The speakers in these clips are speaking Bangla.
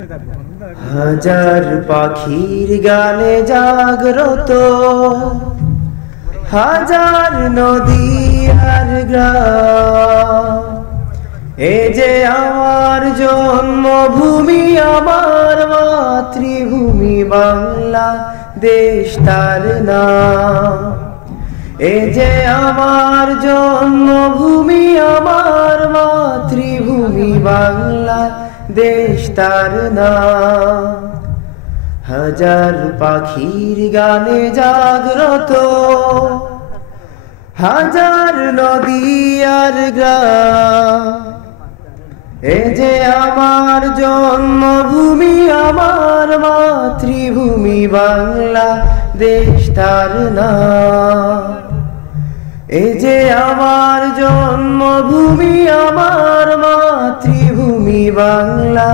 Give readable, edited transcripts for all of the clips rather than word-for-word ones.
হাজার পাখির গানে জাগ্রত, হাজার নদী আর গ্রাম। এ যে আমার জন্মভূমি, আমার মাতৃভূমি বাংলা দেশ তার নাম। এ যে আমার জন্মভূমি, আমার মাতৃভূমি বাংলা দেশ তার নাম। হাজার পাখির গানে জাগ্রত, হাজার নদী আর গ্রাম। এ যে আমার জন্মভূমি, আমার মাতৃভূমি বাংলা দেশ তার নাম। এ যে আমার জন্মভূমি, আমার মাতৃভূমি বাংলা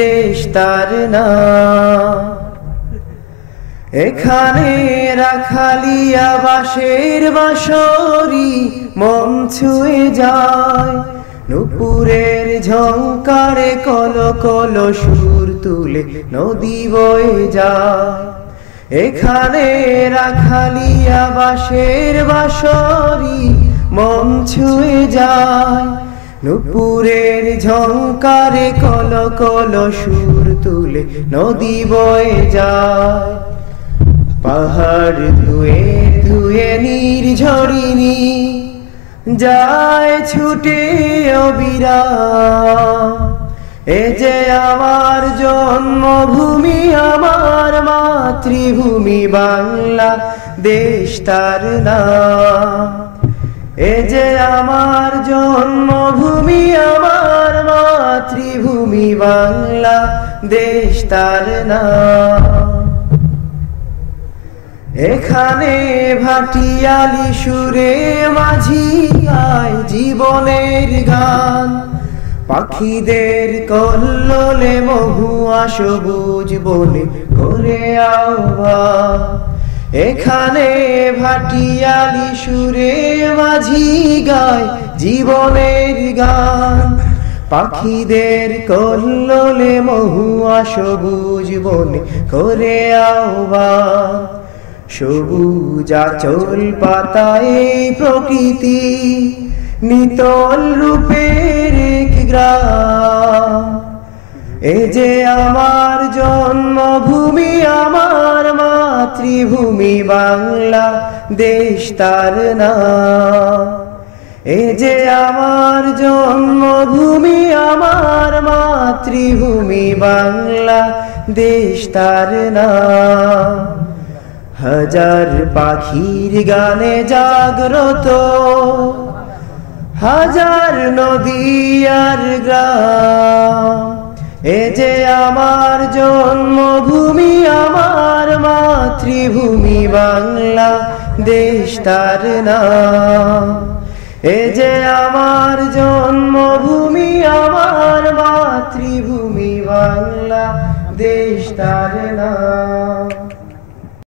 দেশ তার নাম। এখানে রাখালিয়া বাঁশের বাঁশরি মন ছুঁয়ে যায়, নুপুরের ঝংকারে কলো কলো সুর তুলে নদী বয়ে যায়। এখানে রাখালিয়া বাঁশের বাঁশরি মন ছুঁয়ে যায়, নুপুরের ঝংকারে কলো কলো সুর তুলে নদী বয়ে যায়। পাহাড় ধুয়ে ধুয়ে নির্ঝরিণী যায় ছুটে অবিরাম। এ যে আমার জন্মভূমি, আমার মাতৃভূমি বাংলা দেশ তার নাম। এ যে আমার জন্মভূমি, আমার মাতৃভূমি বাংলা দেশ তার নাম। এখানে ভাটিয়ালি সুরে মাঝি গায় জীবনের গান, পাখিদের কল্লোলে মহুয়া সবুজ বনে করে আহ্বান। এখানে ভাটিয়ালি সুরে মাঝি গায় জীবনের গান, পাখিদের কল্লোলে মহুয়া সবুজ বনে করে আহ্বান। সবুজ আঁচল পাতায় প্রকৃতি নিতল রূপের এক গ্রাম। এ যে আমার জন্মভূমি, আমার মাতৃভূমি বাংলা দেশ তার নাম। এ যে আমার জন্মভূমি, আমার মাতৃভূমি বাংলা দেশ তার নাম। হাজার পাখির গানে জাগ্রত, হাজার নদী আর গ্রাম। এ যে আমার জন্মভূমি, আমার মাতৃভূমি বাংলা দেশ তার নাম। এ যে আমার জন্মভূমি, আমার মাতৃভূমি বাংলা দেশ তার